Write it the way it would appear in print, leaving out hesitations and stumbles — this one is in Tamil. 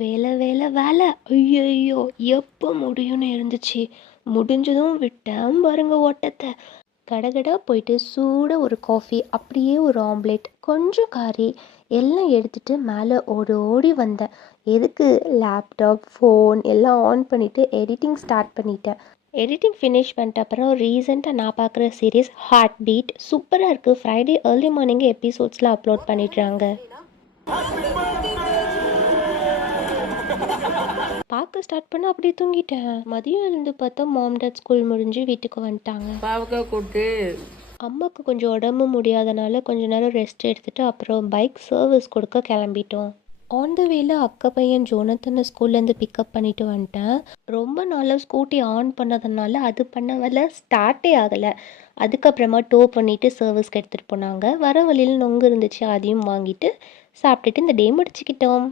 வேலை வேலை வேலை, ஐயையோ! எப்போ முடியும்னு இருந்துச்சு. முடிஞ்சதும் விட்டேன் பாருங்க ஓட்டத்தை. கடகடா போயிட்டு சூட ஒரு காஃபி, அப்படியே ஒரு ஆம்லேட், கொஞ்சம் கறி எல்லாம் எடுத்துட்டு மேலே ஓடி ஓடி வந்தேன். எதுக்கு? லேப்டாப், ஃபோன் எல்லாம் ஆன் பண்ணிவிட்டு எடிட்டிங் ஸ்டார்ட் பண்ணிட்டேன். எடிட்டிங் ஃபினிஷ் பண்ணிட்ட அப்புறம் ரீசெண்டாக நான் பார்க்குற சீரீஸ் ஹார்ட் பீட் சூப்பராக இருக்குது. ஃப்ரைடே ஏர்லி மார்னிங்கே எபிசோட்ஸ்லாம் அப்லோட் பண்ணிடுறாங்க. பார்க்க ஸ்டார்ட் பண்ண அப்படியே தூங்கிட்டேன். மதியம் எழுந்து பார்த்தா மாம் டாட் ஸ்கூல் முடிஞ்சு வீட்டுக்கு வந்துட்டாங்க. பாவக்காய் கூட்டு. அம்மாவுக்கு கொஞ்சம் உடம்பு முடியாதனால கொஞ்ச நேரம் ரெஸ்ட் எடுத்துட்டு அப்புறம் பைக் சர்வீஸ் கொடுக்க கிளம்பிட்டோம். ஆன் த வேல அக்கா பையன் ஜோனத்தனை ஸ்கூல்லேருந்து பிக்கப் பண்ணிட்டு வந்துட்டேன். ரொம்ப நாளாக ஸ்கூட்டி ஆன் பண்ணதுனால அது பண்ண வரல, ஸ்டார்ட்டே ஆகலை. அதுக்கப்புறமா டோ பண்ணிவிட்டு சர்வீஸ்க்கு எடுத்துகிட்டு போனாங்க. வர வழியில் நொங்கு இருந்துச்சு, அதையும் வாங்கிட்டு சாப்பிட்டுட்டு இந்த டே முடிச்சுக்கிட்டோம்.